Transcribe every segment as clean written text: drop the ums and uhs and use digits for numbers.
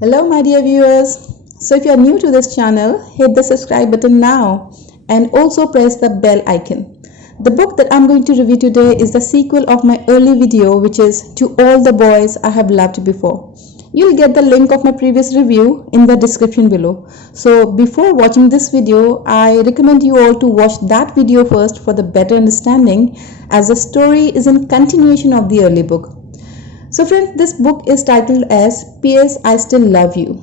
Hello, my dear viewers. So, if you are new to this channel, hit the subscribe button now and also press the bell icon. The book that I'm going to review today is the sequel of my early video, which is To All the Boys I Have Loved Before. You'll get the link of my previous review in the description below. So, before watching this video, I recommend you all to watch that video first for the better understanding, as the story is in continuation of the early book. So friends, this book is titled as P.S. I Still Love You.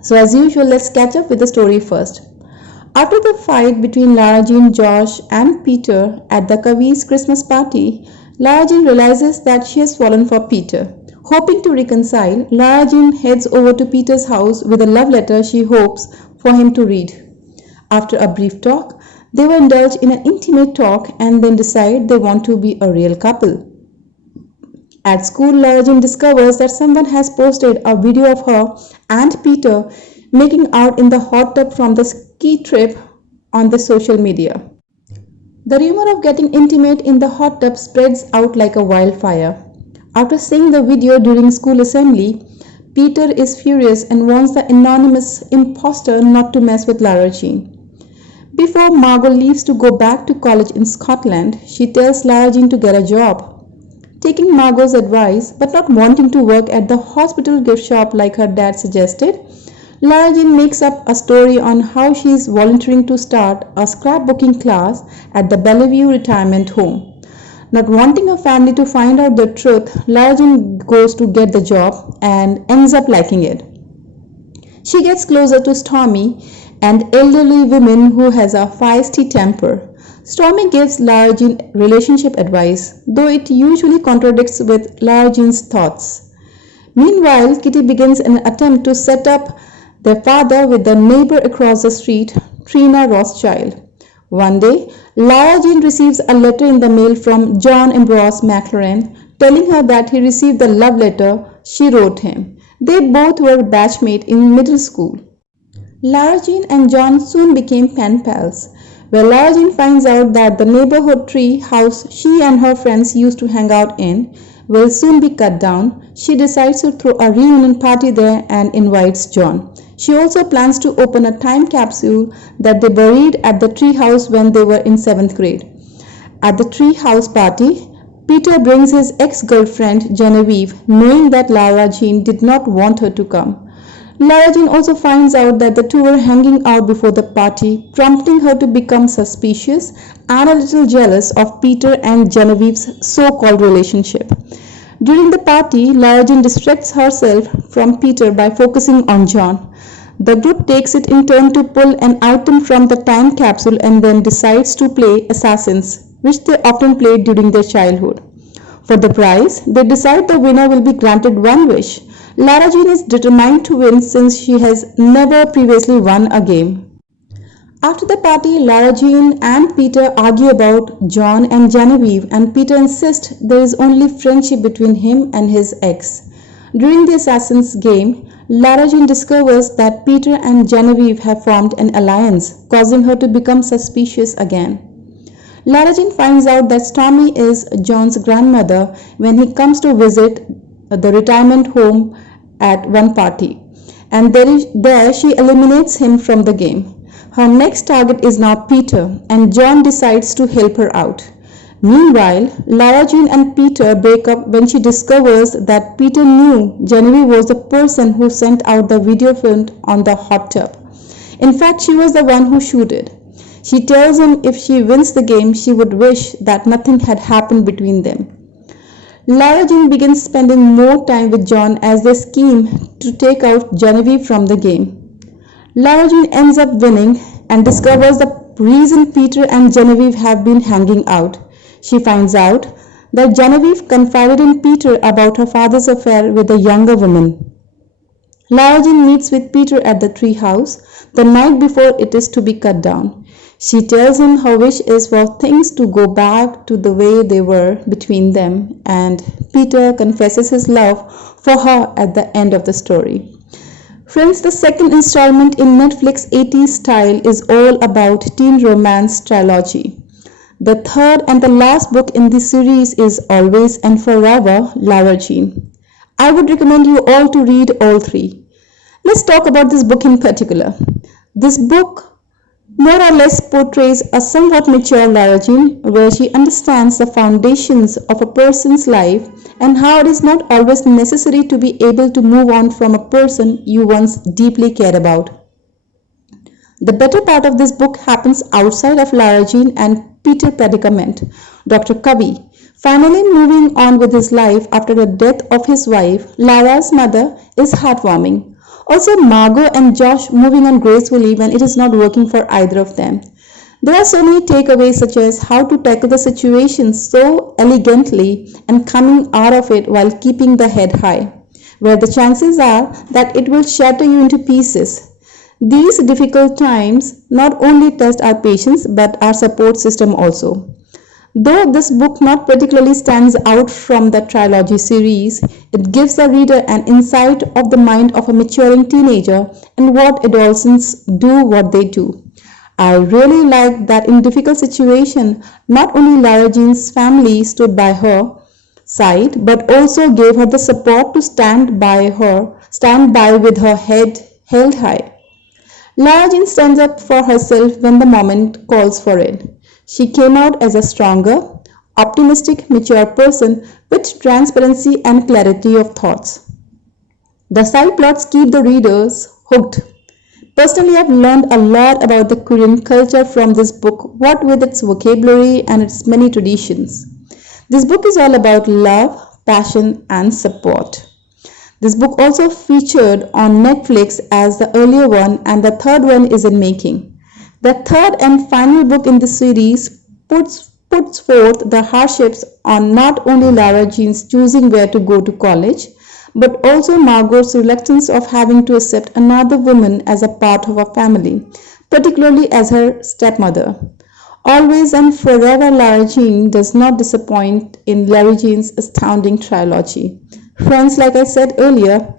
So as usual, let's catch up with the story first. After the fight between Lara Jean, Josh and Peter at the Kavi's Christmas party, Lara Jean realizes that she has fallen for Peter. Hoping to reconcile, Lara Jean heads over to Peter's house with a love letter she hopes for him to read. After a brief talk, they will indulge in an intimate talk and then decide they want to be a real couple. At school, Lara Jean discovers that someone has posted a video of her and Peter making out in the hot tub from the ski trip on the social media. The rumor of getting intimate in the hot tub spreads out like a wildfire. After seeing the video during school assembly, Peter is furious and warns the anonymous imposter not to mess with Lara Jean. Before Margot leaves to go back to college in Scotland, she tells Lara Jean to get a job. Taking Margot's advice but not wanting to work at the hospital gift shop like her dad suggested, Lara Jean makes up a story on how she is volunteering to start a scrapbooking class at the Bellevue retirement home. Not wanting her family to find out the truth, Lara Jean goes to get the job and ends up liking it. She gets closer to Stormy, an elderly woman who has a feisty temper. Stormy gives Lara Jean relationship advice, though it usually contradicts with Lara Jean's thoughts. Meanwhile, Kitty begins an attempt to set up their father with the neighbor across the street, Trina Rothschild. One day, Lara Jean receives a letter in the mail from John Ambrose McLaren, telling her that he received the love letter she wrote him. They both were batchmates in middle school. Lara Jean and John soon became pen pals. Where Lara Jean finds out that the neighborhood tree house she and her friends used to hang out in will soon be cut down, she decides to throw a reunion party there and invites John. She also plans to open a time capsule that they buried at the tree house when they were in 7th grade. At the tree house party, Peter brings his ex-girlfriend Genevieve, knowing that Lara Jean did not want her to come. Lara Jean also finds out that the two were hanging out before the party, prompting her to become suspicious and a little jealous of Peter and Genevieve's so-called relationship. During the party, Lara Jean distracts herself from Peter by focusing on John. The group takes it in turn to pull an item from the time capsule and then decides to play assassins, which they often played during their childhood. For the prize, they decide the winner will be granted one wish. Lara Jean is determined to win since she has never previously won a game. After the party, Lara Jean and Peter argue about John and Genevieve, and Peter insists there is only friendship between him and his ex. During the Assassin's game, Lara Jean discovers that Peter and Genevieve have formed an alliance, causing her to become suspicious again. Lara Jean finds out that Stormy is John's grandmother when he comes to visit the retirement home at one party, and there she eliminates him from the game. Her next target is now Peter, and John decides to help her out. Meanwhile, Lara Jean and Peter break up when she discovers that Peter knew Genevieve was the person who sent out the video film on the hot tub. In fact, she was the one who shot it. She tells him if she wins the game, she would wish that nothing had happened between them. Lara Jean begins spending more time with John as they scheme to take out Genevieve from the game. Lara Jean ends up winning and discovers the reason Peter and Genevieve have been hanging out. She finds out that Genevieve confided in Peter about her father's affair with a younger woman. Lara Jean meets with Peter at the tree house the night before it is to be cut down. She tells him her wish is for things to go back to the way they were between them, and Peter confesses his love for her at the end of the story. Friends, the second installment in Netflix 80s style is all about teen romance trilogy. The third and the last book in this series is Always and Forever, Lara Jean. I would recommend you all to read all three. Let's talk about this book in particular. This book more or less portrays a somewhat mature Lara Jean, where she understands the foundations of a person's life and how it is not always necessary to be able to move on from a person you once deeply cared about. The better part of this book happens outside of Lara Jean and Peter predicament. Dr. Kavi, finally moving on with his life after the death of his wife, Lara's mother, is heartwarming. Also, Margot and Josh moving on gracefully when it is not working for either of them. There are so many takeaways, such as how to tackle the situation so elegantly and coming out of it while keeping the head high, where the chances are that it will shatter you into pieces. These difficult times not only test our patience but our support system also. Though this book not particularly stands out from the trilogy series, it gives the reader an insight of the mind of a maturing teenager and what adolescents do what they do. I really like that in difficult situation, not only Lara Jean's family stood by her side, but also gave her the support to stand by with her head held high. Lara Jean stands up for herself when the moment calls for it. She came out as a stronger, optimistic, mature person with transparency and clarity of thoughts. The side plots keep the readers hooked. Personally, I've learned a lot about the Korean culture from this book, what with its vocabulary and its many traditions. This book is all about love, passion, and support. This book also featured on Netflix as the earlier one, and the third one is in making. The third and final book in the series puts forth the hardships on not only Lara Jean's choosing where to go to college, but also Margot's reluctance of having to accept another woman as a part of her family, particularly as her stepmother. Always and forever, Lara Jean does not disappoint in Lara Jean's astounding trilogy. Friends, like I said earlier,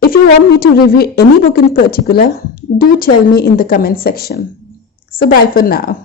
if you want me to review any book in particular, do tell me in the comment section. So bye for now.